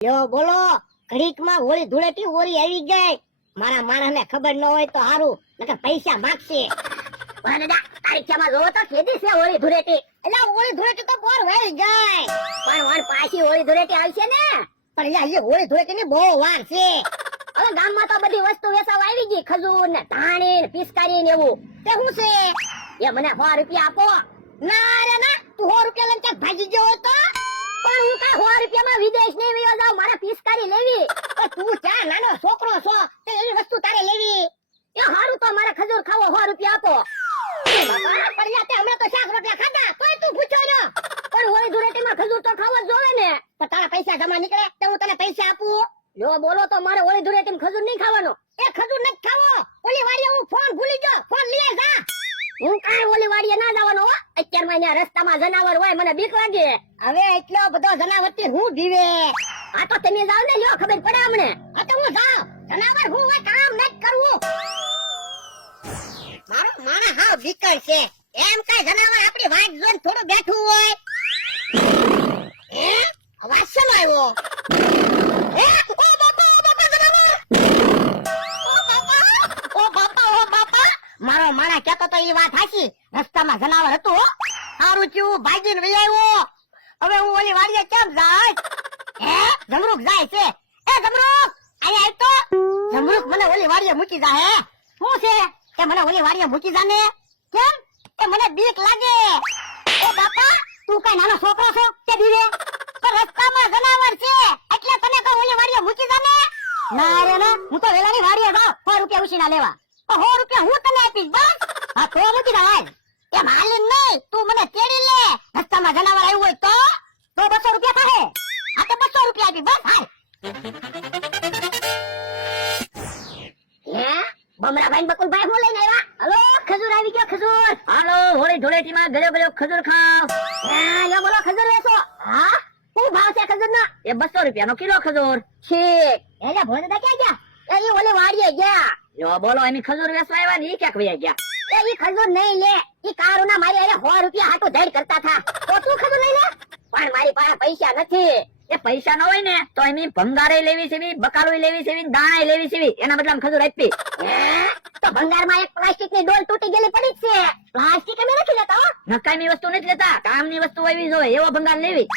યો બોલો, ઘડીક માં હોળી ધૂળેટી હોળી આવી ગઈ. મારા માણસ ને ખબર ન હોય તો હારું, નકર પૈસા માંગશે. તારીખમાં જોવો તો કેદી છે હોળી ધૂળેટી. એટલે હોળી ધૂળેટી તો બોર વહી ગઈ, પણ વાર પાછી હોળી ધૂળેટી આવશે ને. પણ અહીંયા હોળી ધૂળેટી ની બહુ વાર છે. હવે ગામમાં તો બધી વસ્તુ વેચાવા આવી ગઈ, ખજૂર ને ધાણી ને પિસ્કારી ને એવું. તે શું છે એ મને 100 રૂપિયા આપો. ના રે ના, તું 100 રૂપિયા લઈને ક્યાંક ભાગી ગયો હતો. પણ હું કઈ 100 રૂપિયામાં વિદેશ નહીં વયો જાઉં, મારે પિસ્કારી લેવી. તું ચા નાનો છોકરો છો, તે એવી વસ્તુ તારે લેવી. એ હારું તો મારે ખજૂર ખાવો 100 રૂપિયા આપો. હમણાં તો શાક રોટલા ખાધા તોય તું પૂછો છો. પણ હોળી ધૂળેટીમાં ખજૂર તો ખાવો જ જોવે ને. પણ તારા પૈસા જમા નીકળે તો હું તને પૈસા આપું. જો બોલો તો મારે હોળી ધૂળેટીમાં ખજૂર નહીં ખાવાનો. એ ખજૂર નથી ખાવો. ઓલી વાડીએ હું ફોન ભૂલી ગયો, ફોન લઈ જા. હું કાંઈ ઓલી વાડીએ ના જવાનો હો. અત્યારમાં અહીંયા રસ્તામાં જનાવર હોય, મને બીક લાગે. હવે એટલો બધો જનાવર થી હું જીવે. આ તો તમે જાવ ને, લ્યો ખબર પડે અમને. આ તો હું જાઉં, જનાવર હું હોય કામ નથી કરવું. મારો માણસ હાવ વિકળ છે. એમ કઈ જનાવર આપણી વાટ જોઈને થોડું બેઠું હોય. અવાજ શેનો આવ્યો? ઓ બાપા જનાવર! ઓ બાપા! મારો માણસ કહેતો તો એ વાત હાચી. રસ્તામાં જનાવર હતું. સારું થયું ભાગીને વહી આવ્યો. હવે હું ઓલી વાડીએ કેમ જાય? જમરૂક જાય છે. એ જમરૂક અહીંયા આવ તો. જમરૂક મને ઓલી વાડીએ મૂકી જાય. શું છે કે મને ઓલી વાડીએ મૂકી જા ને? કેમ? એ મને બીક લાગે. ઓ બાપા, તું કઈ નાનો છોકરો છો કે બીવે? તો રસ્તામાં જનાવર છે એટલે તને કઈ ઓલી વાડીએ મૂકી જા ને? ના રે ના, હું તો વેલાની વાડીએ જાઉં 100 રૂપિયા ઉછીના લેવા. તો 100 રૂપિયા હું તને આપીશ બસ. હા તો મૂકી જા હાલ. એ માલી નહીં, તું મને તેડી લે. રસ્તામાં જનાવર આવ્યું હોય તો 200 રૂપિયા થાય. હા તો 200 રૂપિયા આપી બસ હાલ. બમરાભાઈ બકુલભાઈ હું લઈને આવ્યા? હલો, ખજૂર આવી ગયો ખજૂર. હાલો, હોળી ધૂળેટીમાં ગળ્યો ખજૂર ખાવ. યો બોલો, ખજૂર વેચો. હા, શું ભાવ છે ખજૂરનો? એ 200 રૂપિયાનો કિલો ખજૂર. ઠીક. એટલે ભોજડા ક્યાં ગયા? એ ઓલે વાડીએ ગયા. યો બોલો, એની ખજૂર વેચવા આવ્યા ને ઈ ક્યાંક વયા ગયા? એ ખજૂર નહીં લે, ઈ કારુના મારી અરે 100 રૂપિયા હાટો ધડ કરતા થા. તો તું ખજૂર લઈ લે. પણ મારી પાસે પૈસા નથી. એ પૈસા ન હોય ને તો એની ભંગારે લેવી છે, બકાલું લેવી છે, દાણા લેવી છે, એના બદલામાં ખજૂર આપી. તો ભંગારમાં એક પ્લાસ્ટિક ની ડોલ તૂટી ગયેલી પડી છે. પ્લાસ્ટિક અમે નથી લેતા હો. નકામી વસ્તુ નથી લેતા, કામની વસ્તુ એવી જોઈએ એવો ભંગાર લેવી.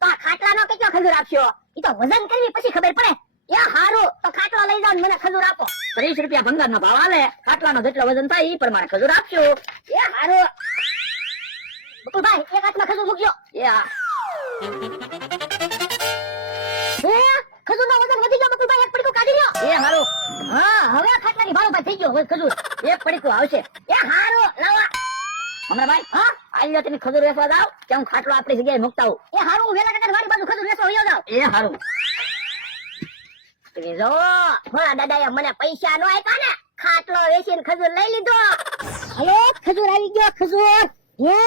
તો આ ખાટલાનો કેટલો ખજૂર આપશો? ઈ તો વજન કરવી પછી ખબર પડે. એ હારું, તો ખાટલો લઈ જાવ, મને ખજૂર આપો. 30 રૂપિયા ભંગાર નો ભાવ આલે. ખાટલાનો જેટલો વજન થાય ઈ પ્રમાણે ખજૂર આપશો. એ હારું. બકુલભાઈ, એક હાથમાં ખજૂર મૂકજો. એ હા. ખજૂરનો વજન વધી ગયો બકુલભાઈ, એક પડીકું કાઢી લ્યો. એ હારું. હા, હવે ખાટલાની ભાવ થઈ ગયો. હવે ખજૂર એક પડીકું આવશે. એ હારું, લાવા. અમરાભાઈ, હા, આલ્યો તમે ખજૂર વેચવા જાવ કે હું ખાટલો આપણી જગ્યાએ મૂકતા હું. એ હારું, હું વેલા કાકા મારી બાજુ ખજૂર વેચવા વયો જાવ. એ હારું. તમે જો, મારા દાદાએ મને પૈસા નો આપ્યા ને, ખાટલો વેચીને ખજૂર લઈ લીધો. હલો, ખજૂર આવી ગયો ખજૂર. હે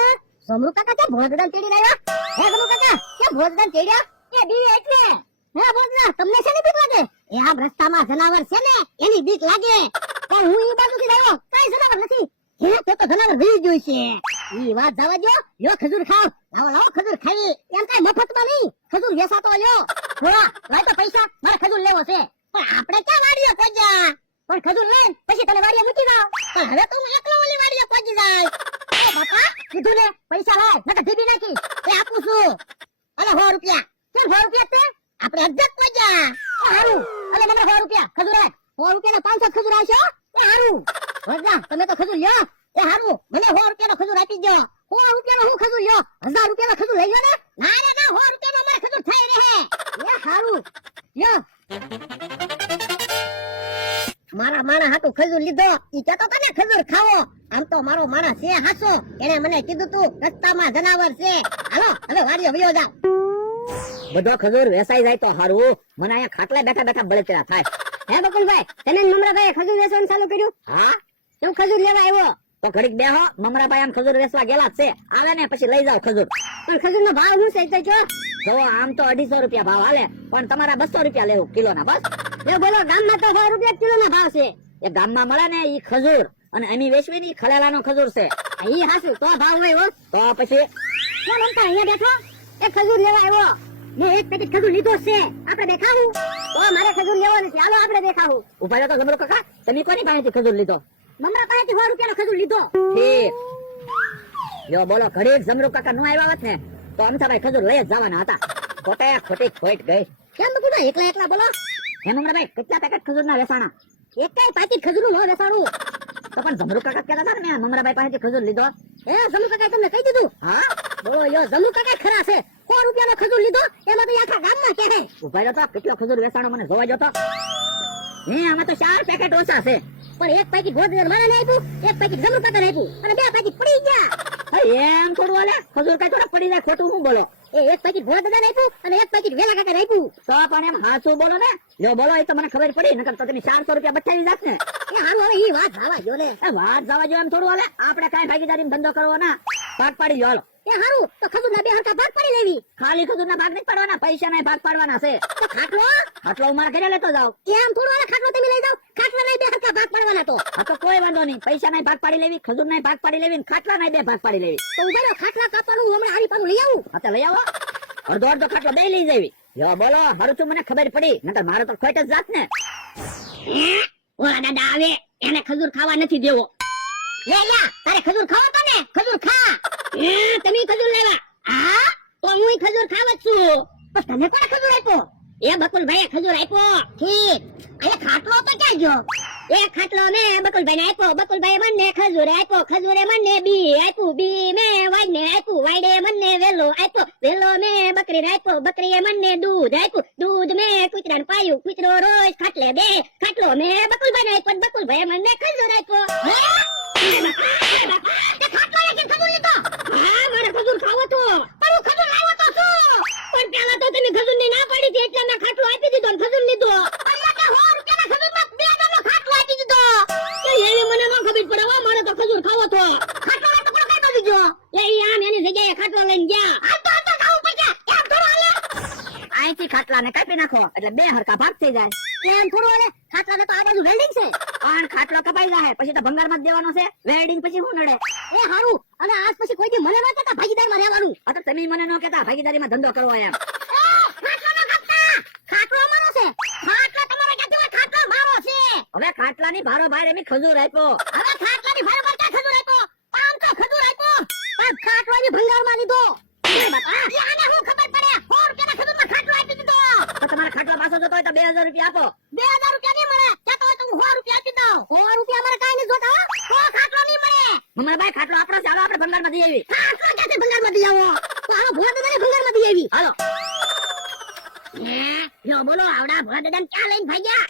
સમરૂ કાકા કે ભોજદાન તેડી આવ્યા? હે સમરૂ કાકા કે ભોજદાન તેડ્યા? કે બીવે એટલે? હે ભોજના, તમને શેની બીક લાગે? એ આ રસ્તામાં જનાવર છે ને એની બીક લાગે. પણ હું ઈ બાજુથી આવ્યો, કઈ જનાવર નથી. હે તે તો જનાવર વી જોઈ છે. ઈ વાત જવા દો, લ્યો ખજૂર ખાવ. લાવો ખજૂર ખાવી. એમ કઈ મફતમાં નહીં, ખજૂર વેચાતો લ્યો. લાય તો પૈસા, મારે ખજૂર લેવો છે. પણ આપણે ક્યાં વાડીએ પહોંચ્યા? પણ ખજૂર લઈને પછી તને વાડીએ મૂકી જાવ. પણ હવે તો હું એકલો ઓલી વાડીએ પહોંચી જાય. ઓ બાપા, કીધું ને પૈસા લાય, નકર ઢીબી નાખી. એ આપું છું. અલે 100 રૂપિયા. કેમ 100 રૂપિયા તે? આપણે અજ્જત પહોંચ્યા. એ હારું. અલે મને 100 રૂપિયા ખજૂર આય. 100 રૂપિયાના 500 ખજૂર આવશે. એ હારું. વજા, તમે તો ખજૂર લ્યો. એ હારું, મને 100 રૂપિયાનો ખજૂર આપી દો. 100 રૂપિયાનો હું ખજૂર લ્યો? 1000 રૂપિયાનો ખજૂર લઈ લો ને. ના રે ના, 100 રૂપિયાનો મારે ખજૂર થઈ રહે. એ હારું. લ્યો. મારા માણસ હાટુ ખજૂર લીધો. ઈ કહેતો તો ને ખજૂર ખાવો. આમ તો મારો માણસ છે હાસો. એને મને કીધું તું રસ્તામાં જનાવર છે. હાલો, હવે વાડીએ વયો જાવ. બધો ખજૂર વેચાઈ જાય તો હારું. મને અહીંયા ખાટલે બેઠા બેઠા બળતરા થાય. હે બકુલભાઈ, તને મમરાભાઈ ખજૂર વેચવાનું ચાલુ કર્યું? હા. તું ખજૂર લેવા આવ્યો? તો ઘડીક બેહો, મમરાભાઈ આમ ખજૂર વેચવા ગયેલા છે. આવે ને પછી લઈ જાવ ખજૂર. પણ ખજૂરનો ભાવ શું છે તો જો આમ તો 250 રૂપિયા ભાવ હાલે, પણ તમારા 200 રૂપિયા લેવું કિલો ના બસ. એ બોલો, ગામમાં તો 100 રૂપિયા કિલો ના ભાવ છે. એ ગામમાં મળે ને ઈ ખજૂર, અને એની વેચવી ની ખલેલાનો ખજૂર છે. ઈ હાસુ તો ભાવ હોય હો. તો પછી કેમ અંતા અહીંયા બેઠો? એ ખજૂર લેવા આવ્યો. મેં એક પેકેટ ખજૂર લીધો છે, આપણે બે ખાવું? તો મારે ખજૂર લેવો નથી, હાલો આપણે બે ખાવું. ઉભા રહ્યો તો જમરૂ કાકા, તમે કોની પાસેથી ખજૂર લીધો? મમરા પાસેથી 100 રૂપિયાનો ખજૂર લીધો. ઠીક. યો બોલો, ઘડીક જમરૂ કાકા નો આવ્યા હોત ને તો અમથાભાઈ ખજૂર લઈ જ જવાના હતા. ખોટે ખોટી ખોટ ગઈ. કેમ બકુભાઈ એકલા એકલા બોલો? હે મમરાભાઈ, કેટલા પેકેટ ખજૂરના વેચાણા? એકેય પાકીટ ખજૂરનું ન વેચાણું. તો પણ જમરૂ કાકા કહેતા હતા ને મેં મમરાભાઈ પાસેથી ખજૂર લીધો. હે જમુ કાકાએ તમને કહી દીધું? હા, બોલો યો જમુ કાકા ખરા છે. 100 રૂપિયાનો ખજૂર લીધો, એમાં તો આખા ગામમાં કહે. ઉભા રહ્યો તો કેટલો ખજૂર વેચાણો મને જોવા જો તો. હે આમાં તો 4 પેકેટ ઓછા છે. પણ એક પેકેટ ગોધરેર મારાને આપ્યું, એક પેકેટ જમુ કાકાને આપ્યું અને 2 પેકેટ પડી ગયા. અરે એમ થોડું હાલે, ખજૂર કઈ થોડા પડી જાય, ખોટું હું બોલો. એ એક પેકેટ ગોધરેરને આપ્યું અને એક પેકેટ વેલા કાકાને આપ્યું. તો પણ એમ હાચું બોલો ને. લ્યો બોલો, એ તો મને ખબર પડી, નકર તો તમે 400 રૂપિયા બચાવી જાત ને. એ હારું હવે ઈ વાત જવા દો ને. એ વાત જવા જો એમ થોડું હાલે. આપણે કાંઈ ભાગીદારીનો ધંધો કરવો ના, ભાગ પાડી લ્યો હાલો. એ હારું તો ખજૂરના 2 હરખા ભાગ પાડી લેવી. ખાલી ખજૂરના ભાગ નહીં પાડવાના, પૈસાના ભાગ પાડવાના છે. તો ખાટલો આટલો હું મારા ઘરે લેતો જાઉં. એમ થોડું હાલે, ખાટલો તમે લઈ જાઓ, ખાટલાના 2 હરખા ભાગ પાડવાના. તો હા તો કોઈ વાંધો નહીં, પૈસાના ભાગ પાડી લેવી, ખજૂરના ભાગ પાડી લેવી, ખાટલાના 2 ભાગ પાડી લેવી. તો ઉભા રહો, ખાટલા કાપવાનું હું હમણાં હારી પાછું લઈ આવું. હા તો લઈ આવો, અડધો અડધો ખાટલો બે લઈ જાવી. લ્યો બોલો, હારું છું મને ખબર પડી, નકર મારે તો ખોટ જ જાત ને. ઓલા દાદા આવે, એને ખજૂર ખાવા નથી દેવો. લે લ્યા, તારે ખજૂર ખાવો તો ને, ખજૂર ખા. તમે ખજૂર લેવા? હા, તો હું ખજૂર ખાવ જ છું. પણ તમે કોને ખજૂર આપ્યો? એ બકુલભાઈએ ખજૂર આપ્યો. ઠીક, એ ખાટલો તો ક્યાં ગયો? એ ખાટલો મેં બકુલભાઈને આપ્યો, બકુલભાઈએ મને ખજૂર આપ્યો, ખજૂરે મને બી આપ્યું, બી મેં વાઈને આપ્યું, વાઈડે મને વેલો આપ્યો, વેલો મેં બકરીને આપ્યો, બકરીએ મને દૂધ આપ્યું, દૂધ મેં કૂતરાને પાયું, કૂતરો રોજ ખાટલે બે, ખાટલો મેં બકુલભાઈને આપ્યો, બકુલભાઈએ મને ખજૂર આપ્યો. તે ખાટલાએ કે ખજૂર લીધો? હા, મારે ખજૂર ખાવો તો. પણ હું ખજૂર લાવ્યો તો છું. પણ પહેલા તો તમે ખજૂરની ના પાડી હતી એટલે મેં ખાટલો આપી દીધો ને ખજૂર લીધો. અહીંયા કે 100 રૂપિયાના ખજૂરમાં 2 જણનો ખાટલો આપી દીધો. એ એવી મને ન ખબર પડે, હો, મારે તો ખજૂર ખાવો તો. ખાટલો લઈને પણ કઈ બાજુ ગયો? એ ઈ આમ એની જગ્યાએ ખાટલો લઈને ગયા. આ તો ખાવું પડશે, એમ થોડું હાલે. અહીંથી ખાટલાને કાપી નાખો એટલે 2 હરખા ભાગ થઈ જાય. એમ થોડું હાલે, ખાટલાને તો આ બાજુ વેલ્ડિંગ છે. આણ ખાટલો કપાઈ જાય પછી તો ભંગારમાં જ દેવાનો છે. વેડિંગ પછી શું નડે? એ હારું, અને આજ પછી કોઈ દી મને ન કહેતા ભાગીદારીમાં રહેવાનું. આ તો તમે મને ન કહેતા ભાગીદારીમાં ધંધો કરવો એમ. ખાટલો ન કાપતા, ખાટલો અમારો છે. ખાટલો તમારો ક્યાંથી હોય? ખાટલો મારો છે. હવે ખાટલાની ભારો ભાર એમ ખજૂર આપ્યો. હવે ખાટલાની ભારે ક્યાં ખજૂર આપ્યો? આમ તો ખજૂર આપ્યો, પણ ખાટલાની ભંગારમાં લીધો. એ બાપા, આને હું ખબર પડે? 100 રૂપિયાના ખજૂરમાં ખાટલો આપી દીધો. તો તમારે ખાટલો પાછો જતો હોય તો 2000 રૂપિયા આપો. 2000 રૂપિયા નહીં મળે. કહેતો હોય તો હું 100 રૂપિયા આપી દઉં. 100 રૂપિયા અમારે કાંઈ નહીં જોતા, હો. તો ખાટલો નહીં મળે. મમરાભાઈ ખાટલો આપણો છે, હાલો આપણે ભંગારમાં દઈ આવી. ખાટલો ક્યાંથી ભંગારમાં દઈ આવો? તો હાલો ભોળા દાદાને ભંગારમાં દઈ આવી. હાલો. યો બોલો, આવડા ભોળા દાદાને ક્યાં લઈને ભાગ્યા?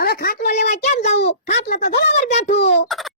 હવે ખાટલો લેવા કેમ જાવું? ખાટલા તો ધોવા